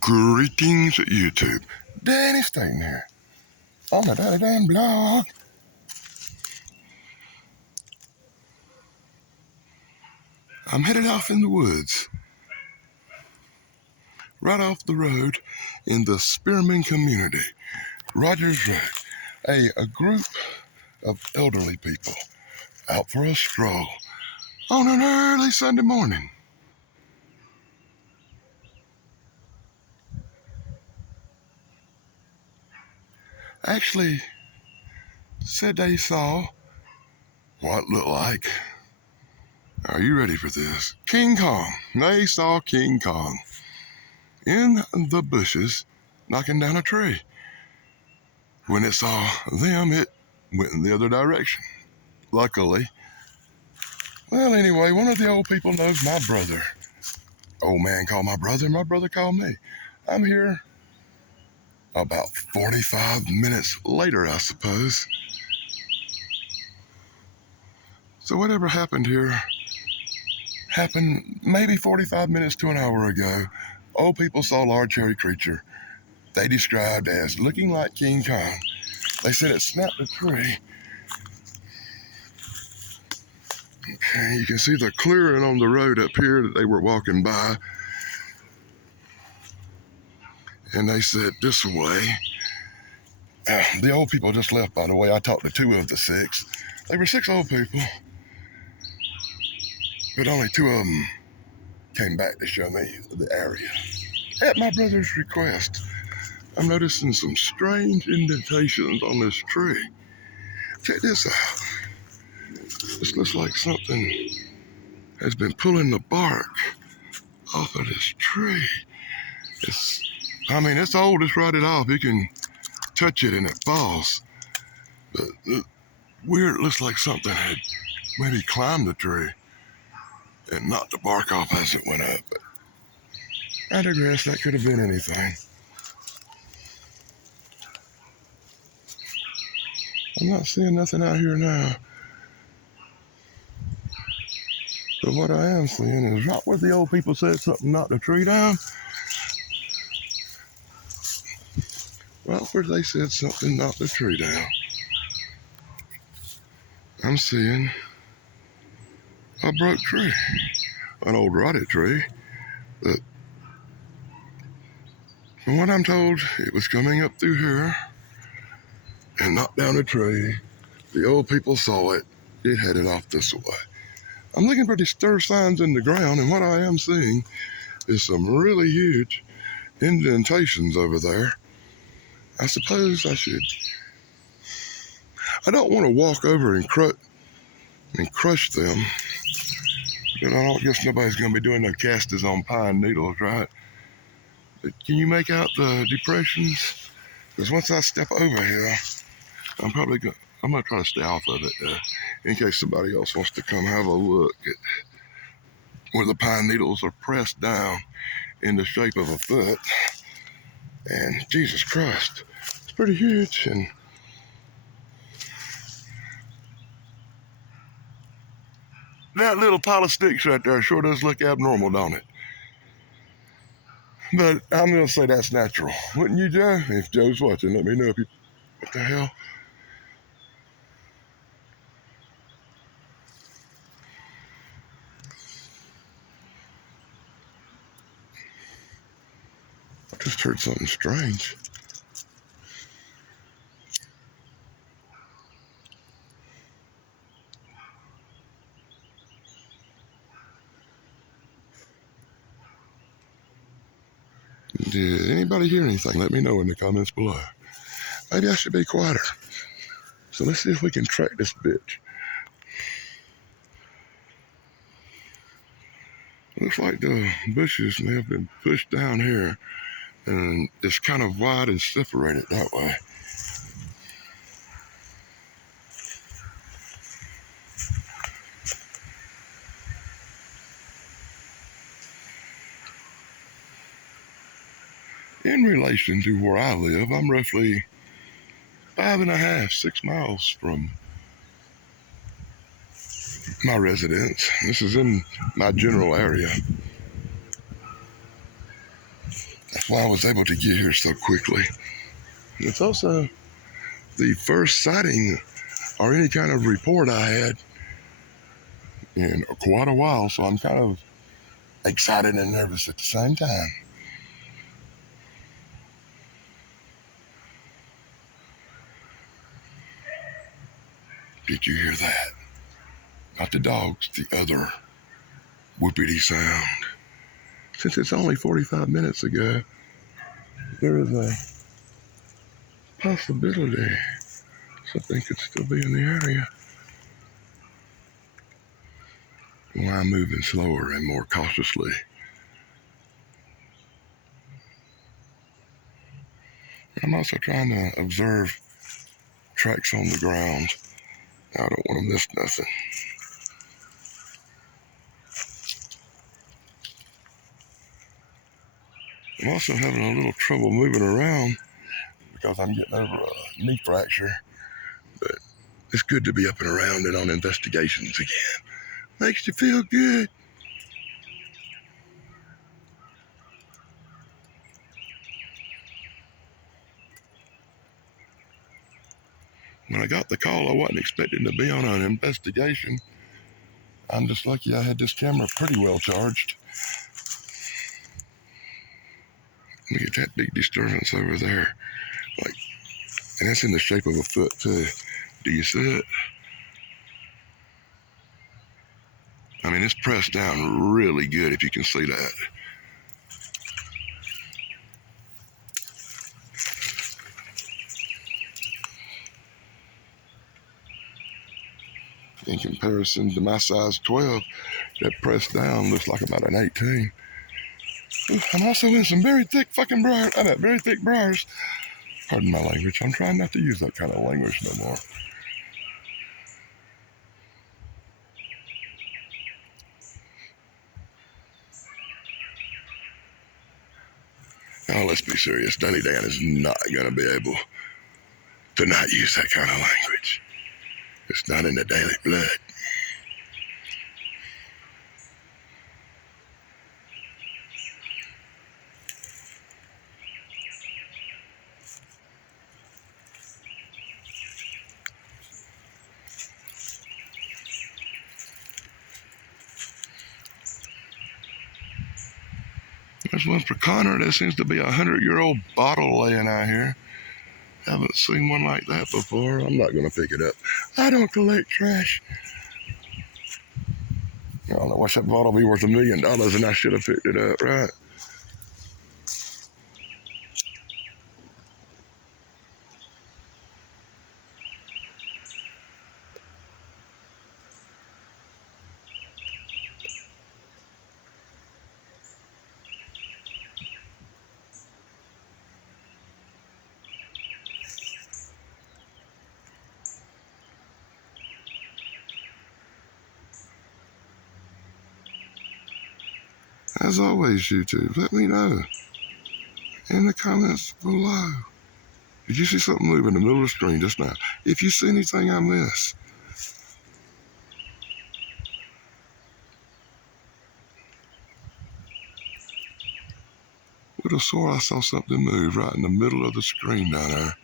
Greetings, YouTube. Danny Staten here on the Daddy Dan blog. I'm headed off in the woods, right off the road in the Spearman community, Rogers Road. A group of elderly people out for a stroll on an early Sunday morning. Actually, said they saw what looked like, are you ready for this? King Kong. They saw King Kong in the bushes knocking down a tree. When it saw them, it went in the other direction. Luckily, well, anyway, one of the old people knows my brother. Old man called my brother called me. I'm here about 45 minutes later, I suppose. So whatever happened here happened maybe 45 minutes to an hour ago. Old people saw a large hairy creature they described as looking like King Kong. They said it snapped a tree. Okay, you can see the clearing on the road up here that they were walking by. And they said this way. The old people just left, by the way. I talked to 2 of the 6. They were 6 old people, but only 2 of them came back to show me the area. At my brother's request, I'm noticing some strange indentations on this tree. Check this out. This looks like something has been pulling the bark off of this tree. It's old, it's rotted off. You can touch it and it falls. But weird, it looks like something had maybe climbed the tree and knocked the bark off as it went up. But I digress, that could have been anything. I'm not seeing nothing out here now. But what I am seeing is right where the old people said something knocked the tree down. Right where they said something knocked the tree down, I'm seeing a broke tree. An old rotted tree. But from what I'm told, it was coming up through here and knocked down a tree. The old people saw it. It headed off this way. I'm looking for disturbed signs in the ground, and what I am seeing is some really huge indentations over there. I suppose I don't want to walk over and crush them, but I don't guess nobody's going to be doing no casters on pine needles, right? But can you make out the depressions? Because once I step over here, I'm going to try to stay off of it in case somebody else wants to come have a look at where the pine needles are pressed down in the shape of a foot. And Jesus Christ, it's pretty huge. And that little pile of sticks right there sure does look abnormal, don't it? But I'm going to say that's natural. Wouldn't you, Joe? If Joe's watching, let me know if you... What the hell? I just heard something strange. Did anybody hear anything? Let me know in the comments below. Maybe I should be quieter. So let's see if we can track this bitch. Looks like the bushes may have been pushed down here, and it's kind of wide and separated that way. In relation to where I live, I'm roughly 5.5, 6 miles from my residence. This is in my general area. That's why I was able to get here so quickly. It's also the first sighting or any kind of report I had in quite a while, so I'm kind of excited and nervous at the same time. Did you hear that? Not the dogs, the other whoopity sound. Since it's only 45 minutes ago, there is a possibility something could still be in the area. Why I'm moving slower and more cautiously. I'm also trying to observe tracks on the ground. I don't want to miss nothing. I'm also having a little trouble moving around because I'm getting over a knee fracture. But it's good to be up and around and on investigations again. Makes you feel good. When I got the call, I wasn't expecting to be on an investigation. I'm just lucky I had this camera pretty well charged. Look at that big disturbance over there. And that's in the shape of a foot too. Do you see it? I mean, it's pressed down really good if you can see that. In comparison to my size 12, that pressed down looks like about an 18. I'm also in some very thick fucking briars. I got very thick briars. Pardon my language. I'm trying not to use that kind of language no more. Now, let's be serious. Danny Dan is not going to be able to not use that kind of language. It's not in the daily blood. There's one for Connor. There seems to be a 100-year-old bottle laying out here. Haven't seen one like that before. I'm not going to pick it up. I don't collect trash. I don't know, watch that bottle be worth $1 million and I should have picked it up, right? As always, YouTube, let me know in the comments below. Did you see something move in the middle of the screen just now? If you see anything I miss, would have swore I saw something move right in the middle of the screen down there.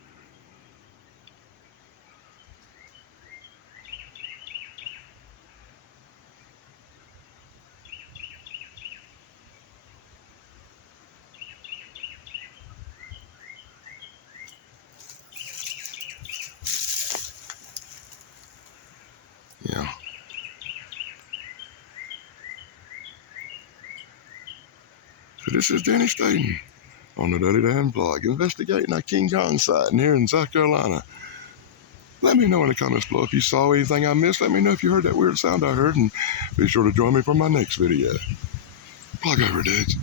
Yeah. So this is Danny Staten on the Daily Dan blog, investigating a King Kong sighting here in South Carolina. Let me know in the comments below if you saw anything I missed. Let me know if you heard that weird sound I heard, and be sure to join me for my next video. Plug over, dudes.